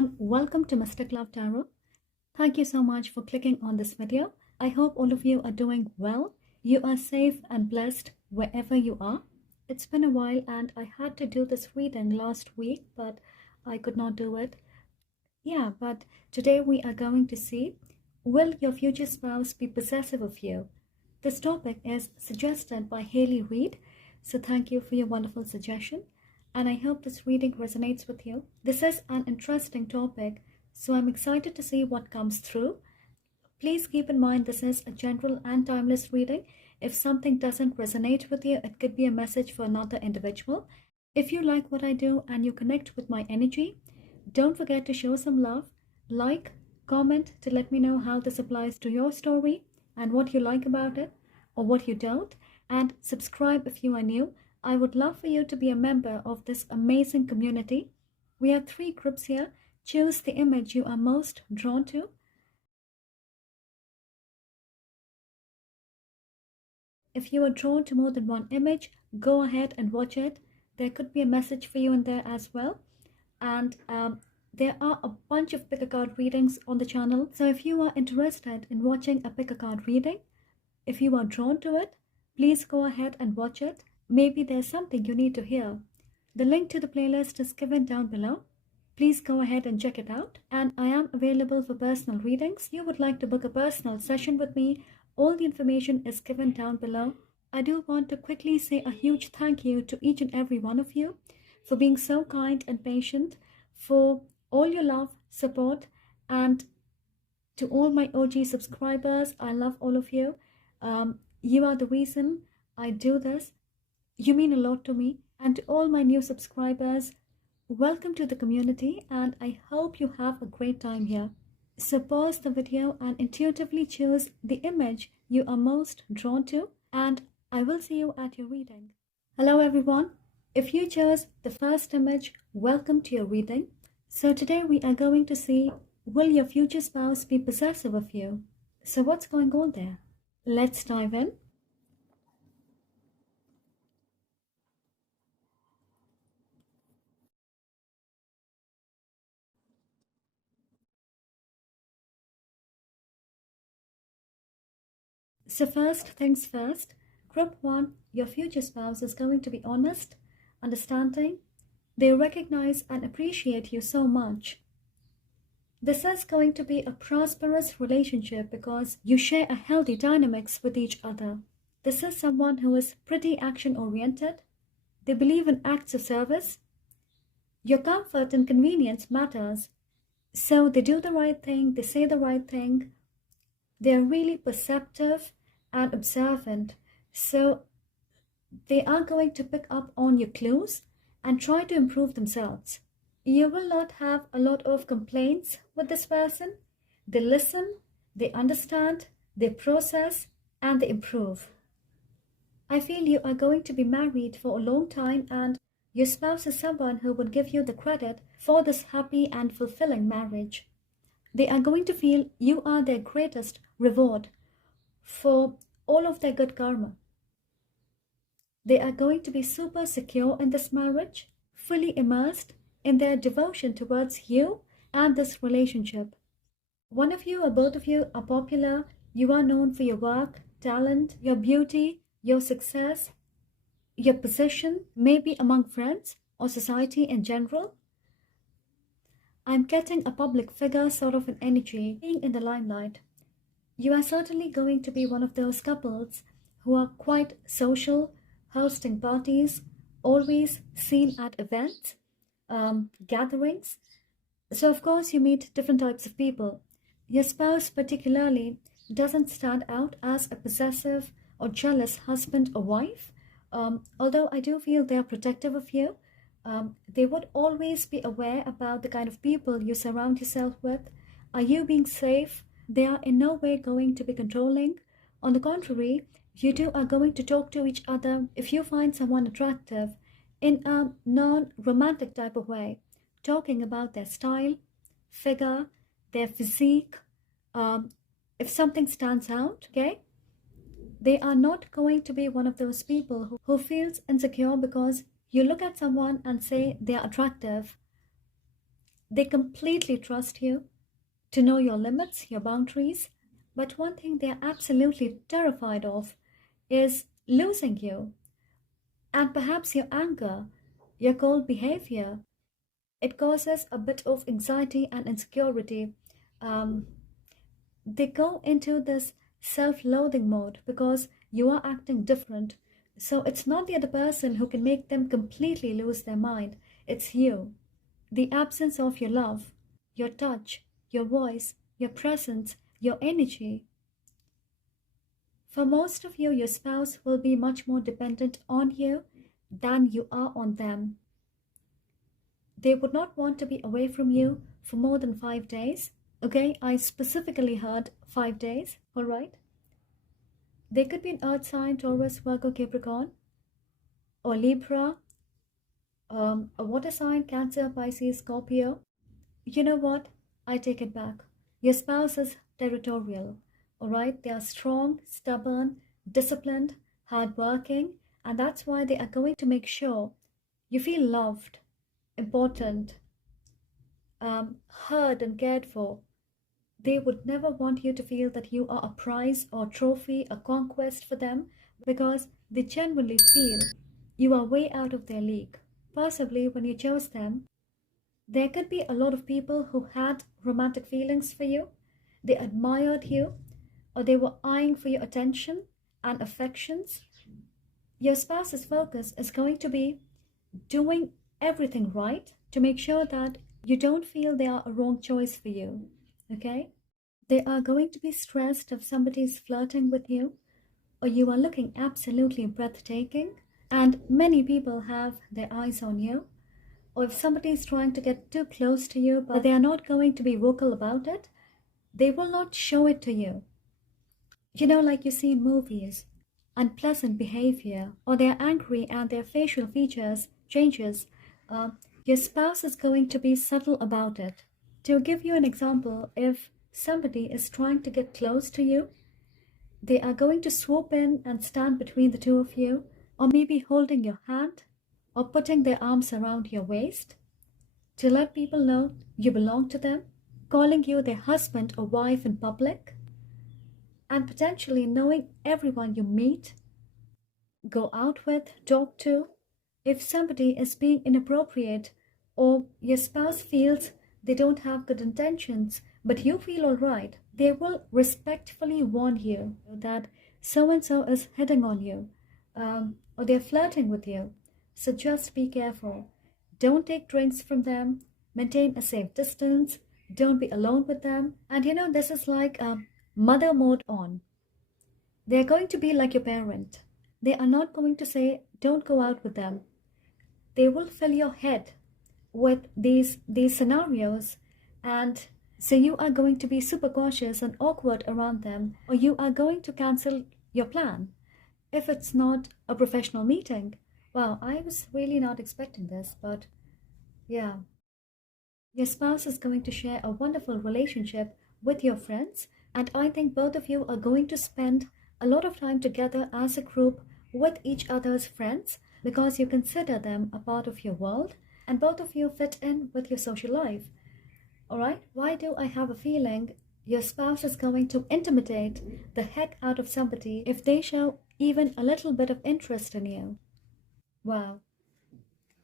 everyone, welcome to Mystic Love Tarot. Thank you so much for clicking on this video. I hope all of you are doing well. You are safe and blessed wherever you are. It's been a while and I had to do this reading last week, but I could not do it. But today we are going to see, will your future spouse be possessive of you? This topic is suggested by Haley Reed, so thank you for your wonderful suggestion. And I hope this reading resonates with you. This is an interesting topic, so I'm excited to see what comes through. Please keep in mind this is a general and timeless reading. If something doesn't resonate with you, it could be a message for another individual. If you like what I do and you connect with my energy, don't forget to show some love, like, comment to let me know how this applies to your story and what you like about it or what you don't, and subscribe if you are new. I would love for you to be a member of this amazing community. We have 3 groups here. Choose the image you are most drawn to. If you are drawn to more than one image, go ahead and watch it. There could be a message for you in there as well. And there are a bunch of pick a card readings on the channel. So if you are interested in watching a pick a card reading, if you are drawn to it, please go ahead and watch it. Maybe there's something you need to hear. The link to the playlist is given down below. Please go ahead and check it out. And I am available for personal readings. If you would like to book a personal session with me, all the information is given down below. I do want to quickly say a huge thank you to each and every one of you for being so kind and patient, for all your love, support, and to all my OG subscribers, I love all of you. You are the reason I do this. You mean a lot to me. And to all my new subscribers, welcome to the community and I hope you have a great time here. So pause the video and intuitively choose the image you are most drawn to, and I will see you at your reading. Hello everyone. If you chose the first image, welcome to your reading. So today we are going to see, will your future spouse be possessive of you? So what's going on there? Let's dive in. So first things first, group 1, your future spouse is going to be honest, understanding. They recognize and appreciate you so much. This is going to be a prosperous relationship because you share a healthy dynamics with each other. This is someone who is pretty action-oriented. They believe in acts of service. Your comfort and convenience matters. So they do the right thing, they say the right thing. They're really perceptive and observant. So they are going to pick up on your clues and try to improve themselves. You will not have a lot of complaints with this person. They listen, they understand, they process, and they improve. I feel you are going to be married for a long time and your spouse is someone who would give you the credit for this happy and fulfilling marriage. They are going to feel you are their greatest reward for all of their good karma. They are going to be super secure in this marriage, fully immersed in their devotion towards you and this relationship. One of you or both of you are popular. You are known for your work, talent, your beauty, your success, your position, maybe among friends or society in general. I'm getting a public figure sort of an energy, being in the limelight. You are certainly going to be one of those couples who are quite social, hosting parties, always seen at events, gatherings. So of course you meet different types of people. Your spouse particularly doesn't stand out as a possessive or jealous husband or wife, although I do feel they are protective of you. They would always be aware about the kind of people you surround yourself with. Are you being safe? They are in no way going to be controlling. On the contrary, you two are going to talk to each other if you find someone attractive in a non-romantic type of way, talking about their style, figure, their physique. If something stands out, okay? They are not going to be one of those people who feels insecure because you look at someone and say they are attractive. They completely trust you to know your limits, your boundaries. But one thing they are absolutely terrified of is losing you. And perhaps your anger, your cold behavior, it causes a bit of anxiety and insecurity. Um, they go into this self loathing mode because you are acting different. So it's not the other person who can make them completely lose their mind, it's you. The absence of your love, your touch, your voice, your presence, your energy. For most of you, your spouse will be much more dependent on you than you are on them. They would not want to be away from you for more than 5 days. Okay, I specifically heard 5 days, alright? They could be an earth sign, Taurus, Virgo, Capricorn, or Libra, a water sign, Cancer, Pisces, Scorpio. You know what? I take it back. Your spouse is territorial, alright? They are strong, stubborn, disciplined, hardworking, and that's why they are going to make sure you feel loved, important, heard, and cared for. They would never want you to feel that you are a prize or trophy, a conquest for them, because they genuinely feel you are way out of their league. Possibly when you chose them, there could be a lot of people who had romantic feelings for you, they admired you, or they were eyeing for your attention and affections. Your spouse's focus is going to be doing everything right to make sure that you don't feel they are a wrong choice for you. Okay? They are going to be stressed if somebody is flirting with you or you are looking absolutely breathtaking and many people have their eyes on you, or if somebody is trying to get too close to you but they are not going to be vocal about it, they will not show it to you. You know, like you see in movies, unpleasant behavior, or they're angry and their facial features changes. Your spouse is going to be subtle about it. To give you an example, if somebody is trying to get close to you, they are going to swoop in and stand between the two of you, or maybe holding your hand, or putting their arms around your waist to let people know you belong to them, calling you their husband or wife in public, and potentially knowing everyone you meet, go out with, talk to. If somebody is being inappropriate or your spouse feels they don't have good intentions but you feel alright, they will respectfully warn you that so and so is hitting on you, or they're flirting with you. So just be careful. Don't take drinks from them, maintain a safe distance, don't be alone with them. And you know, this is like mother mode on. They're going to be like your parent. They are not going to say, don't go out with them. They will fill your head with these scenarios, and so you are going to be super cautious and awkward around them, or you are going to cancel your plan if it's not a professional meeting. Wow, I was really not expecting this, but yeah. Your spouse is going to share a wonderful relationship with your friends, and I think both of you are going to spend a lot of time together as a group with each other's friends because you consider them a part of your world and both of you fit in with your social life. Alright, why do I have a feeling your spouse is going to intimidate the heck out of somebody if they show even a little bit of interest in you? Wow.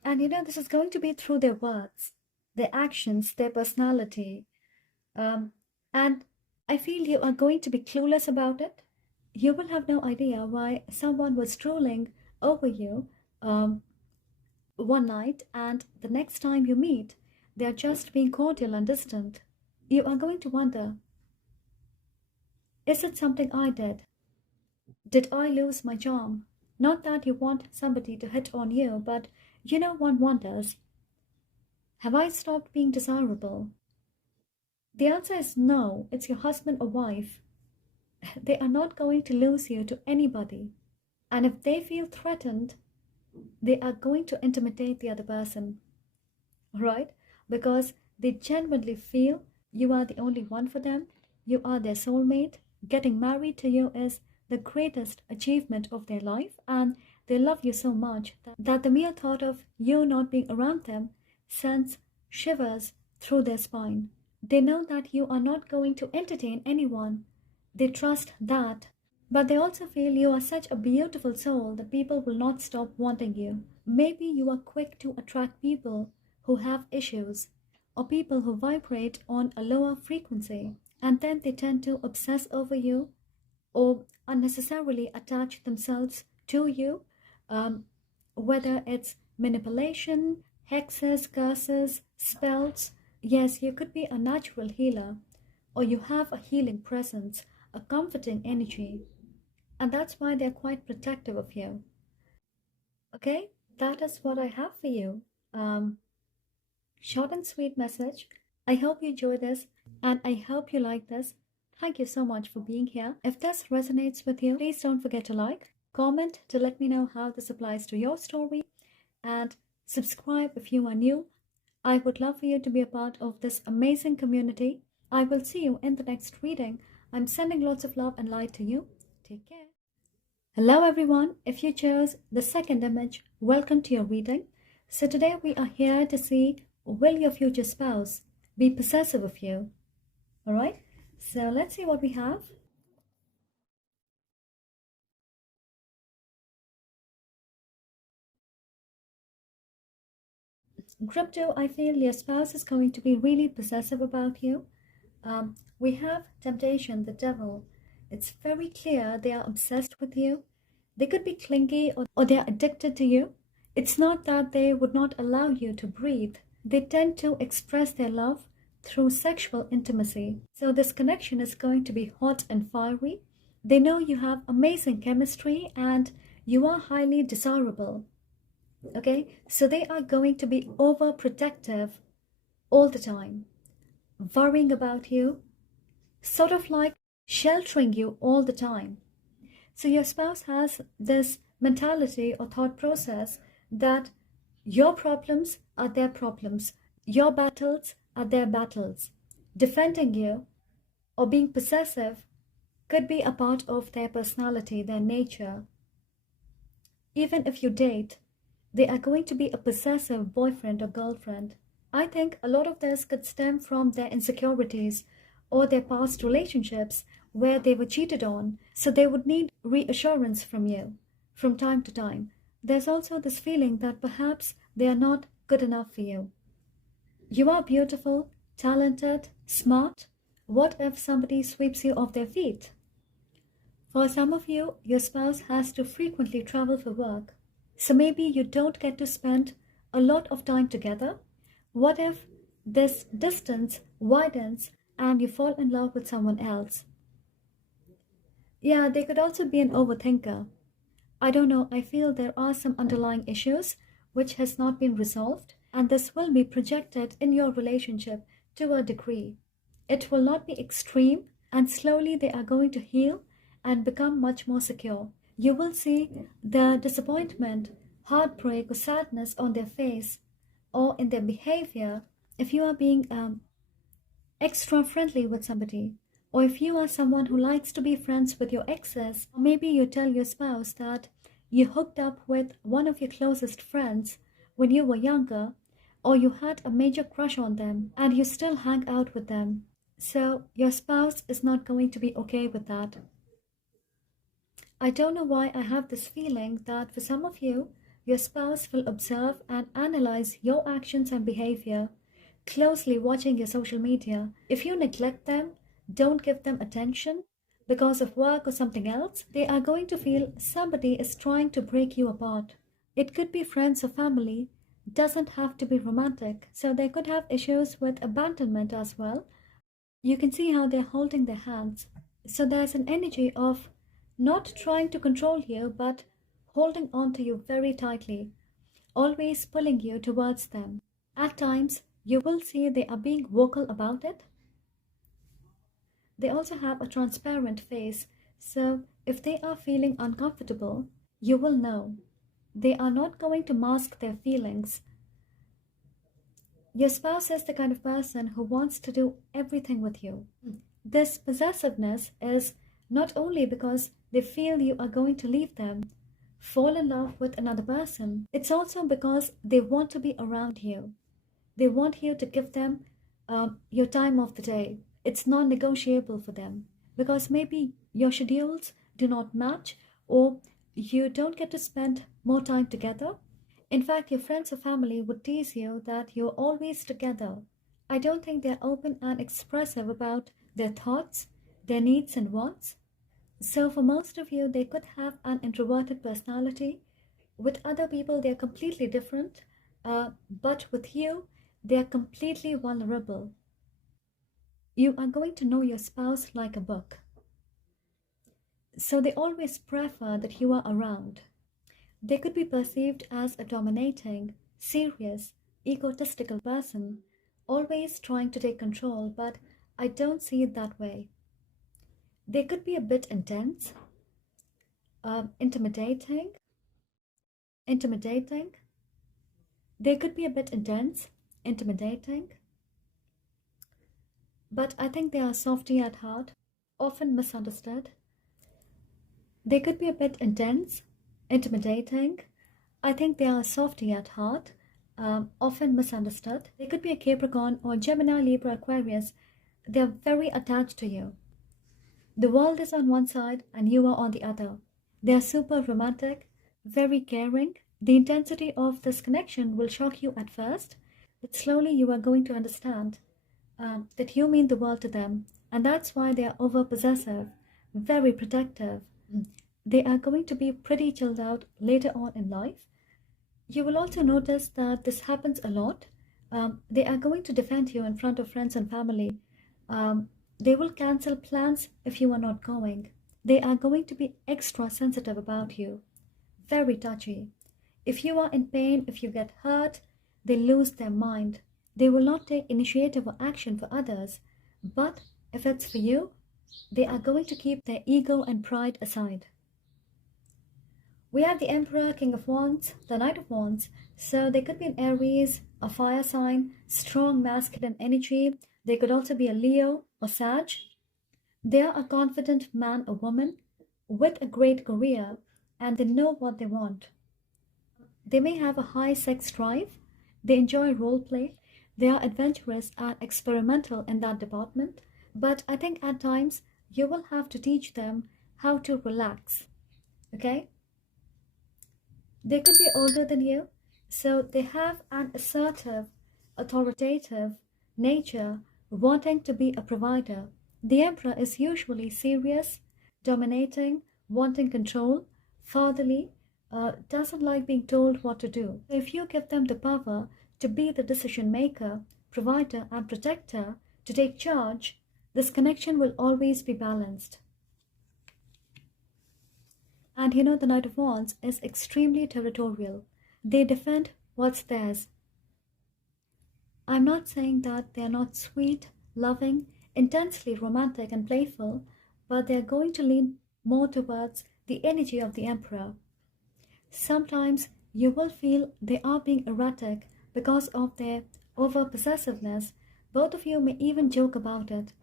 And you know, this is going to be through their words, their actions, their personality. And I feel you are going to be clueless about it. You will have no idea why someone was drooling over you one night, and the next time you meet, they are just being cordial and distant. You are going to wonder, is it something I did? Did I lose my charm? Not that you want somebody to hit on you, but you know, one wonders, have I stopped being desirable? The answer is no, it's your husband or wife. They are not going to lose you to anybody. And if they feel threatened, they are going to intimidate the other person, right? Because they genuinely feel you are the only one for them, you are their soulmate. Getting married to you is the greatest achievement of their life, and they love you so much that the mere thought of you not being around them sends shivers through their spine. They know that you are not going to entertain anyone. They trust that. But they also feel you are such a beautiful soul that people will not stop wanting you. Maybe you are quick to attract people who have issues or people who vibrate on a lower frequency, and then they tend to obsess over you or unnecessarily attach themselves to you, um, whether it's manipulation, hexes, curses, spells. Yes, you could be a natural healer, or you have a healing presence, a comforting energy, and that's why they're quite protective of you. Okay, that is what I have for you. Um, Short and sweet message. I hope you enjoy this and I hope you like this. Thank you so much for being here. If this resonates with you, please don't forget to like, comment to let me know how this applies to your story, and subscribe if you are new. I would love for you to be a part of this amazing community. I will see you in the next reading. I'm sending lots of love and light to you. Take care. Hello everyone. If you chose the second image, welcome to your reading. So today we are here to see, will your future spouse be possessive of you? Alright, so let's see what we have. Group 2, I feel your spouse is going to be really possessive about you. We have temptation, the devil. It's very clear they are obsessed with you. They could be clingy or they are addicted to you. It's not that they would not allow you to breathe. They tend to express their love through sexual intimacy. So this connection is going to be hot and fiery. They know you have amazing chemistry and you are highly desirable. Okay, so they are going to be overprotective all the time, worrying about you, sort of like sheltering you all the time. So your spouse has this mentality or thought process that your problems are their problems, your battles are their battles. Defending you or being possessive could be a part of their personality, their nature. Even if you date, they are going to be a possessive boyfriend or girlfriend. I think a lot of this could stem from their insecurities or their past relationships where they were cheated on, so they would need reassurance from you from time to time. There's also this feeling that perhaps they are not good enough for you. You are beautiful, talented, smart. What if somebody sweeps you off their feet? For some of you, your spouse has to frequently travel for work, so maybe you don't get to spend a lot of time together. What if this distance widens and you fall in love with someone else? Yeah, they could also be an overthinker. I don't know, I feel there are some underlying issues which has not been resolved, and this will be projected in your relationship to a degree. It will not be extreme, and slowly they are going to heal and become much more secure. You will see the disappointment, heartbreak, or sadness on their face or in their behavior if you are being extra friendly with somebody, or if you are someone who likes to be friends with your exes, or maybe you tell your spouse that you hooked up with one of your closest friends when you were younger, or you had a major crush on them and you still hang out with them. So your spouse is not going to be okay with that. I don't know why I have this feeling that for some of you, your spouse will observe and analyze your actions and behavior, closely watching your social media. If you neglect them, don't give them attention because of work or something else, they are going to feel somebody is trying to break you apart. It could be friends or family, doesn't have to be romantic. So they could have issues with abandonment as well. You can see how they're holding their hands. So there's an energy of not trying to control you, but holding on to you very tightly, always pulling you towards them. At times, you will see they are being vocal about it. They also have a transparent face, so if they are feeling uncomfortable, you will know. They are not going to mask their feelings. Your spouse is the kind of person who wants to do everything with you. This possessiveness is not only because they feel you are going to leave them, fall in love with another person, it's also because they want to be around you. They want you to give them your time of the day. It's non negotiable for them because maybe your schedules do not match or you don't get to spend more time together. In fact, your friends or family would tease you that you're always together. I don't think they're open and expressive about their thoughts, their needs, and wants. So, for most of you, they could have an introverted personality. With other people, they're completely different. But with you, they're completely vulnerable. You are going to know your spouse like a book. So, they always prefer that you are around. They could be perceived as a dominating, serious, egotistical person, always trying to take control, but I don't see it that way. They could be a bit intense, intimidating, intimidating. They could be a bit intense, intimidating, but I think they are softy at heart, often misunderstood. They could be a bit intense, intimidating. I think they are softy at heart, often misunderstood. They could be a Capricorn or Gemini, Libra, Aquarius. They're very attached to you. The world is on one side and you are on the other. They're super romantic, very caring. The intensity of this connection will shock you at first, but slowly you are going to understand that you mean the world to them, and that's why they are over possessive, very protective. They are going to be pretty chilled out later on in life. You will also notice that this happens a lot. They are going to defend you in front of friends and family. They will cancel plans if you are not going. They are going to be extra sensitive about you, very touchy. If you are in pain, if you get hurt, they lose their mind. They will not take initiative or action for others. But if it's for you, they are going to keep their ego and pride aside. We have the Emperor, King of Wands, the Knight of Wands. So they could be an Aries, a fire sign, strong masculine energy. They could also be a Leo or Sag. They are a confident man or woman with a great career and they know what they want. They may have a high sex drive. They enjoy role play. They are adventurous and experimental in that department. But I think at times you will have to teach them how to relax. Okay? They could be older than you, so they have an assertive, authoritative nature, wanting to be a provider. The Emperor is usually serious, dominating, wanting control, fatherly, doesn't like being told what to do. If you give them the power to be the decision maker, provider, and protector, to take charge, this connection will always be balanced. And you know, the Knight of Wands is extremely territorial. They defend what's theirs. I'm not saying that they're not sweet, loving, intensely romantic, and playful, but they're going to lean more towards the energy of the Emperor. Sometimes you will feel they are being erratic because of their over possessiveness. Both of you may even joke about it.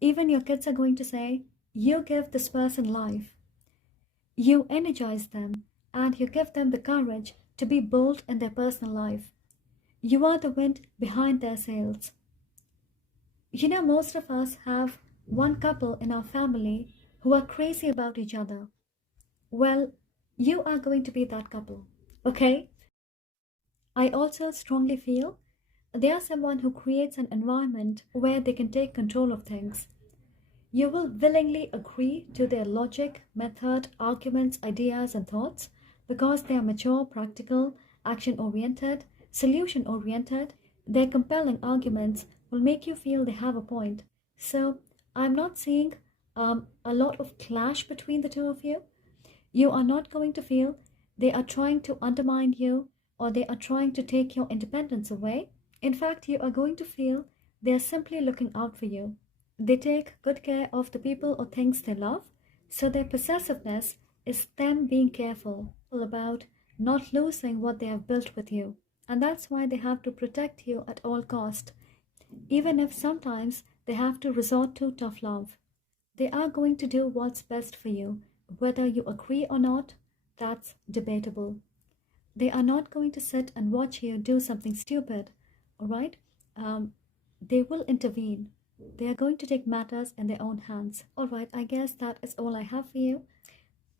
Even your kids are going to say, you give this person life. You energize them and you give them the courage to be bold in their personal life. You are the wind behind their sails. You know, most of us have one couple in our family who are crazy about each other. Well, you are going to be that couple, okay? I also strongly feel they are someone who creates an environment where they can take control of things. You will willingly agree to their logic, method, arguments, ideas, and thoughts because they are mature, practical, action oriented, solution oriented. Their compelling arguments will make you feel they have a point. So, I'm not seeing a lot of clash between the two of you. You are not going to feel they are trying to undermine you or they are trying to take your independence away. In fact, you are going to feel they are simply looking out for you. They take good care of the people or things they love, so their possessiveness is them being careful about not losing what they have built with you. And that's why they have to protect you at all cost, even if sometimes they have to resort to tough love. They are going to do what's best for you, whether you agree or not, that's debatable. They are not going to sit and watch you do something stupid, alright? They will intervene. They are going to take matters in their own hands. Alright, I guess that is all I have for you.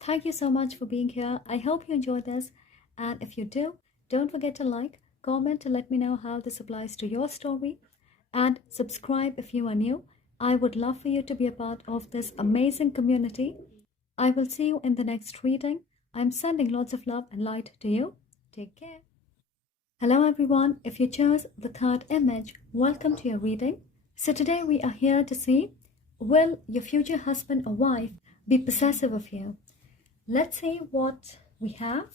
Thank you so much for being here. I hope you enjoyed this. And if you do, don't forget to like, comment to let me know how this applies to your story. And subscribe if you are new. I would love for you to be a part of this amazing community. I will see you in the next reading. I'm sending lots of love and light to you. Take care. Hello everyone. If you chose the third image, welcome to your reading. So today we are here to see, will your future husband or wife be possessive of you? Let's see what we have.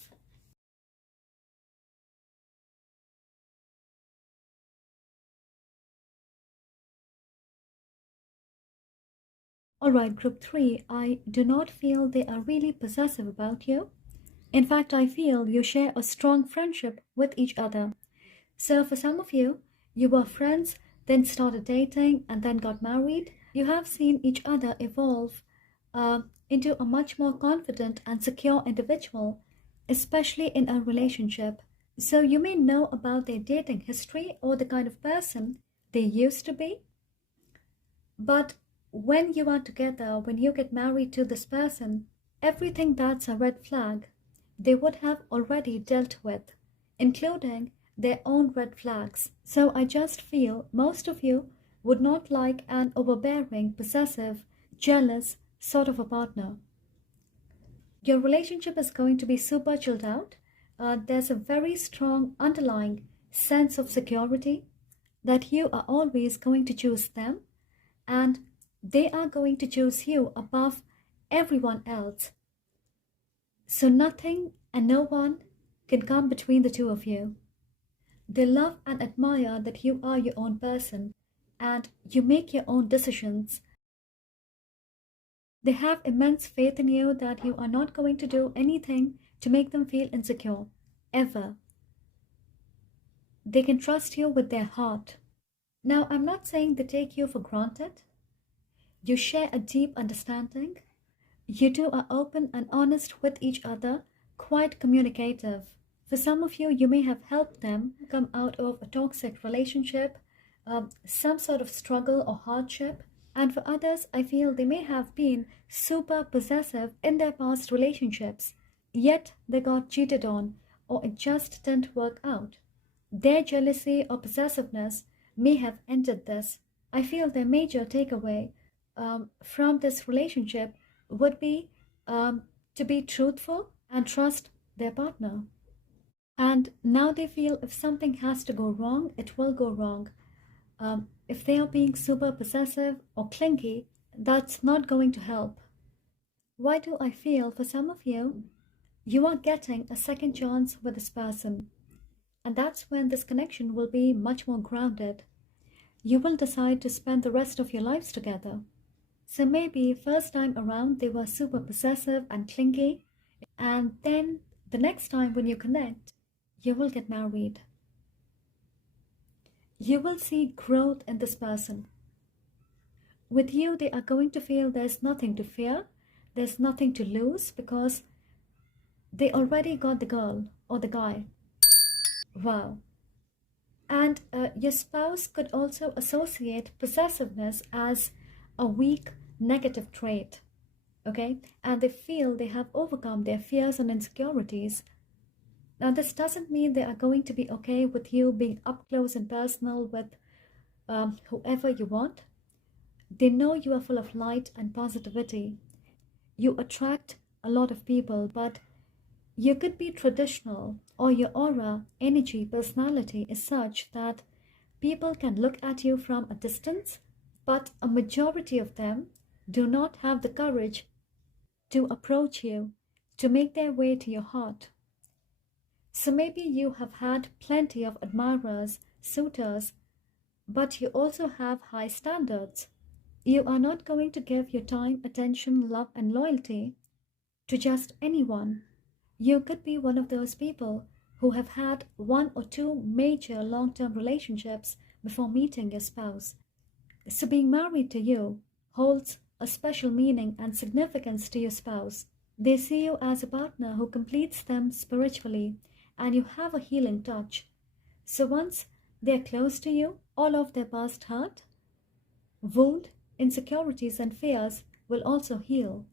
Alright, group 3, I do not feel they are really possessive about you. In fact, I feel you share a strong friendship with each other. So for some of you, you were friends, then started dating, and then got married. You have seen each other evolve into a much more confident and secure individual, especially in a relationship. So you may know about their dating history or the kind of person they used to be. But when you are together, when you get married to this person, everything that's a red flag, they would have already dealt with, including their own red flags. So I just feel most of you would not like an overbearing, possessive, jealous sort of a partner. Your relationship is going to be super chilled out. There's a very strong underlying sense of security that you are always going to choose them and they are going to choose you above everyone else. So nothing and no one can come between the two of you. They love and admire that you are your own person and you make your own decisions. They have immense faith in you that you are not going to do anything to make them feel insecure, ever. They can trust you with their heart. Now, I'm not saying they take you for granted. You share a deep understanding. You two are open and honest with each other, quite communicative. For some of you, you may have helped them come out of a toxic relationship, some sort of struggle or hardship. And for others, I feel they may have been super possessive in their past relationships, yet they got cheated on or it just didn't work out. Their jealousy or possessiveness may have ended this. I feel their major takeaway from this relationship would be to be truthful and trust their partner. And now they feel if something has to go wrong, it will go wrong. If they are being super possessive or clingy, that's not going to help. Why do I feel for some of you, you are getting a second chance with this person? And that's when this connection will be much more grounded. You will decide to spend the rest of your lives together. So maybe first time around they were super possessive and clingy, and then the next time when you connect, you will get married. You will see growth in this person. With you, they are going to feel there's nothing to fear, there's nothing to lose because they already got the girl or the guy. Wow. And your spouse could also associate possessiveness as a weak negative trait, okay? And they feel they have overcome their fears and insecurities. Now, this doesn't mean they are going to be okay with you being up close and personal with whoever you want. They know you are full of light and positivity. You attract a lot of people, but you could be traditional or your aura, energy, personality is such that people can look at you from a distance, but a majority of them do not have the courage to approach you, to make their way to your heart. So maybe you have had plenty of admirers, suitors, but you also have high standards. You are not going to give your time, attention, love, and loyalty to just anyone. You could be one of those people who have had one or two major long-term relationships before meeting your spouse. So being married to you holds a special meaning and significance to your spouse. They see you as a partner who completes them spiritually and you have a healing touch. So once they're close to you, All of their past hurt, wound, insecurities, and fears will also heal.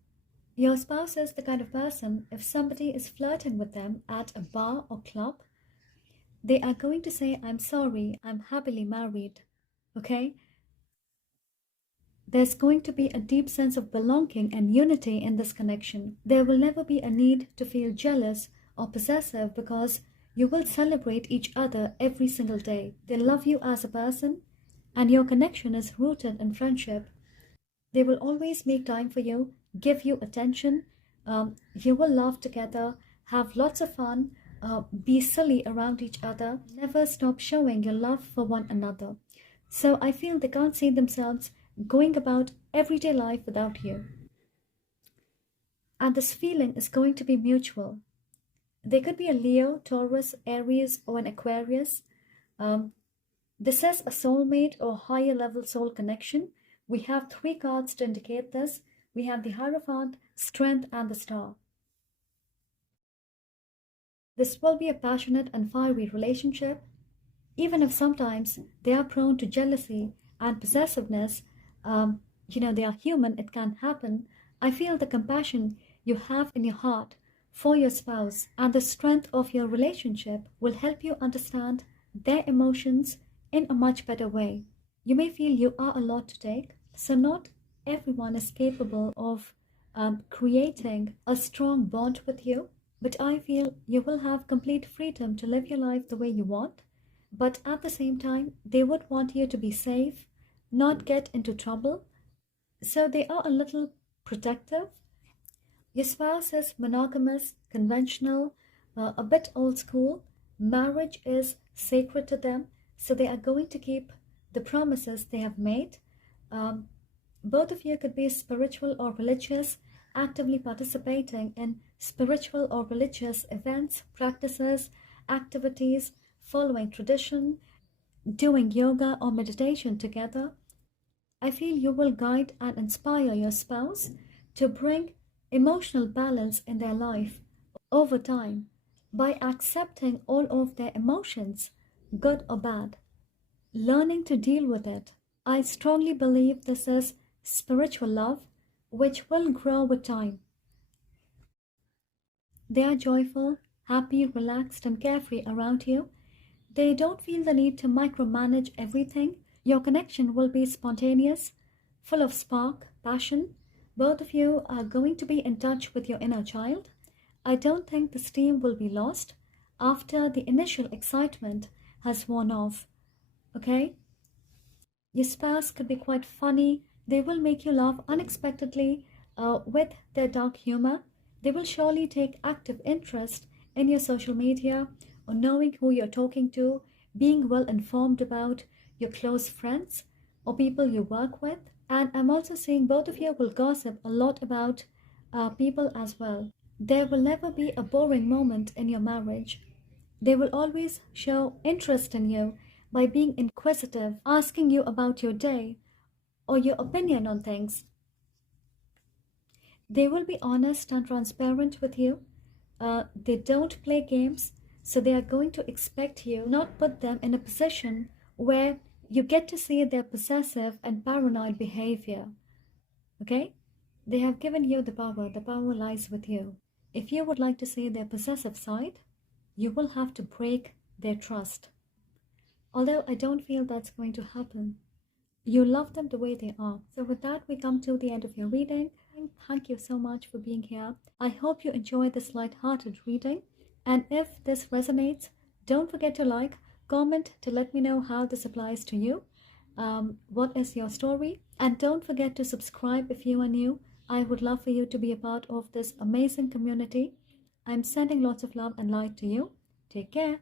Your spouse is the kind of person, if somebody is flirting with them at a bar or club, they are going to say, I'm sorry, I'm happily married. Okay? There's going to be a deep sense of belonging and unity in this connection. There will never be a need to feel jealous or possessive because you will celebrate each other every single day. They love you as a person, and your connection is rooted in friendship. They will always make time for you, give you attention. You will laugh together, have lots of fun, be silly around each other, never stop showing your love for one another. So I feel they can't see themselves going about everyday life without you. And this feeling is going to be mutual. They could be a Leo, Taurus, Aries, or an Aquarius. Um, this is a soulmate or higher level soul connection. We have three cards to indicate this. We have the Hierophant, Strength, and the Star. This will be a passionate and fiery relationship, even if sometimes they are prone to jealousy and possessiveness. They are human, it can happen. I feel the compassion you have in your heart for your spouse and the strength of your relationship will help you understand their emotions in a much better way. You may feel you are a lot to take, so not everyone is capable of creating a strong bond with you, but I feel you will have complete freedom to live your life the way you want. But at the same time, they would want you to be safe, not get into trouble, so they are a little protective. Your spouse is monogamous, conventional, a bit old school. Marriage is sacred to them, so they are going to keep the promises they have made. Um, Both of you could be spiritual or religious, actively participating in spiritual or religious events, practices, activities, following tradition, doing yoga or meditation together. I feel you will guide and inspire your spouse to bring emotional balance in their life over time by accepting all of their emotions, good or bad, learning to deal with it. I strongly believe this is spiritual love which will grow with time. They are joyful, happy, relaxed, and carefree around you. They don't feel the need to micromanage everything. Your connection will be spontaneous, full of spark, passion. Both of you are going to be in touch with your inner child. I don't think the steam will be lost after the initial excitement has worn off. Okay? Your spouse could be quite funny. They will make you laugh unexpectedly with their dark humor. They will surely take active interest in your social media or knowing who you're talking to, being well informed about your close friends or people you work with. And I'm also seeing both of you will gossip a lot about people as well. There will never be a boring moment in your marriage. They will always show interest in you by being inquisitive, asking you about your day or your opinion on things. They will be honest and transparent with you. They don't play games, so they are going to expect you not put them in a position where you get to see their possessive and paranoid behavior. Okay? They have given you the power lies with you. If you would like to see their possessive side, you will have to break their trust. Although I don't feel that's going to happen. You love them the way they are. So with that, we come to the end of your reading. Thank you so much for being here. I hope you enjoyed this light-hearted reading. And if this resonates, don't forget to like, comment to let me know how this applies to you. What is your story? And don't forget to subscribe if you are new. I would love for you to be a part of this amazing community. I'm sending lots of love and light to you. Take care.